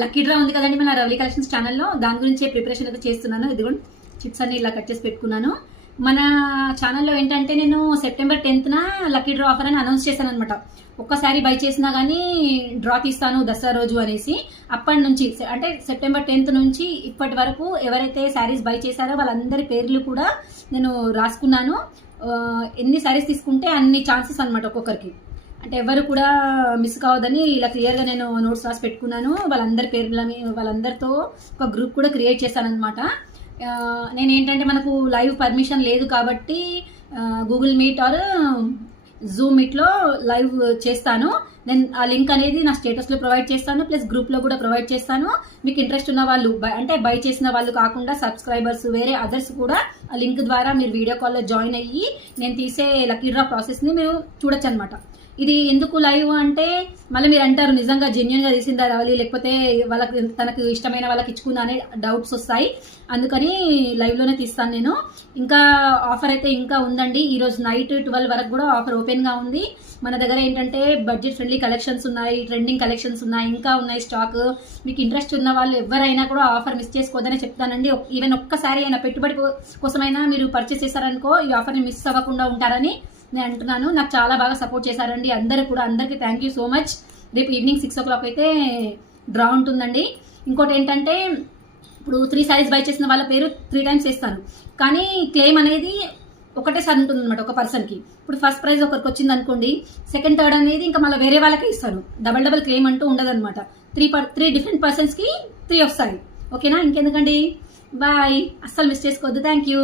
Lucky draw ఉంది కదండి మన రవలి కలెక్షన్స్ ఛానల్లో, దాని గురించే ప్రిపరేషన్ అయితే చేస్తున్నాను. ఇదిగోండి చిప్స్ అన్ని ఇలా కట్ చేసి పెట్టుకున్నాను. మన ఛానల్లో ఏంటంటే నేను సెప్టెంబర్ 10న లక్కీ డ్రా ఆఫర్ అని అనౌన్స్ చేశాను అనమాట. ఒక్కసారి బై చేసినా కానీ డ్రా తీస్తాను దసరా రోజు అనేసి. అప్పటి నుంచి అంటే సెప్టెంబర్ 10th నుంచి ఇప్పటి వరకు ఎవరైతే శారీస్ బై చేశారో వాళ్ళందరి పేర్లు కూడా నేను రాసుకున్నాను. ఎన్ని శారీస్ తీసుకుంటే అన్ని ఛాన్సెస్ అనమాట ఒక్కొక్కరికి. అంటే ఎవరు కూడా మిస్ కావద్దని ఇలా క్లియర్గా నేను నోట్స్ రాసి పెట్టుకున్నాను. వాళ్ళందరి పేర్లని వాళ్ళందరితో ఒక గ్రూప్ కూడా క్రియేట్ చేశాను అనమాట. నేను ఏంటంటే మనకు లైవ్ పర్మిషన్ లేదు కాబట్టి గూగుల్ మీట్ ఆర్ జూమ్ మీట్లో లైవ్ చేస్తాను. నేను ఆ లింక్ అనేది నా స్టేటస్లో ప్రొవైడ్ చేస్తాను, ప్లస్ గ్రూప్లో కూడా ప్రొవైడ్ చేస్తాను. మీకు ఇంట్రెస్ట్ ఉన్న వాళ్ళు అంటే బై చేసిన వాళ్ళు కాకుండా సబ్స్క్రైబర్స్ వేరే అదర్స్ కూడా ఆ లింక్ ద్వారా మీరు వీడియో కాల్లో జాయిన్ అయ్యి నేను తీసే లక్కీ డ్రా ప్రాసెస్ని మీరు చూడొచ్చు అనమాట. ఇది ఎందుకు లైవ్ అంటే మళ్ళీ మీరు అంటారు నిజంగా జెన్యున్గా తీసిందా రవలి, లేకపోతే వాళ్ళకి తనకు ఇష్టమైన వాళ్ళకి ఇచ్చుకుందా అనే డౌట్స్ వస్తాయి. అందుకని లైవ్లోనే తీస్తాను నేను. ఇంకా ఆఫర్ అయితే ఇంకా ఉందండి. ఈరోజు నైట్ 12 వరకు కూడా ఆఫర్ ఓపెన్గా ఉంది. మన దగ్గర ఏంటంటే బడ్జెట్ ఫ్రెండ్లీ కలెక్షన్స్ ఉన్నాయి, ట్రెండింగ్ కలెక్షన్స్ ఉన్నాయి, ఇంకా ఉన్నాయి స్టాక్. మీకు ఇంట్రెస్ట్ ఉన్న వాళ్ళు ఎవరైనా కూడా ఆఫర్ మిస్ చేసుకోవద్దనే చెప్తానండి. ఈవెన్ ఒక్కసారి అయినా పెట్టుబడి కోసమైనా మీరు పర్చేస్ చేశారనుకో ఈ ఆఫర్ని మిస్ అవ్వకుండా ఉంటారని నేను అంటున్నాను. నాకు చాలా బాగా సపోర్ట్ చేశారండి అందరూ కూడా. అందరికీ థ్యాంక్ యూ సో మచ్. రేపు ఈవినింగ్ 6 o'clock అయితే డ్రా ఉంటుందండి. ఇంకోటి ఏంటంటే ఇప్పుడు 3 sarees బై చేసిన వాళ్ళ పేరు 3 times వేస్తాను, కానీ క్లెయిమ్ అనేది ఒకటేసారి ఉంటుంది అనమాట ఒక పర్సన్కి. ఇప్పుడు ఫస్ట్ ప్రైజ్ ఒకరికి వచ్చింది అనుకోండి, సెకండ్ థర్డ్ అనేది ఇంకా మళ్ళీ వేరే వాళ్ళకే ఇస్తాను. డబల్ క్లెయిమ్ అంటూ ఉండదు అనమాట. 3 different personsకి 3 వస్తాయి. ఓకేనా? ఇంకెందుకండి, బాయ్. అస్సలు మిస్ చేసుకోవద్దు. Thank you.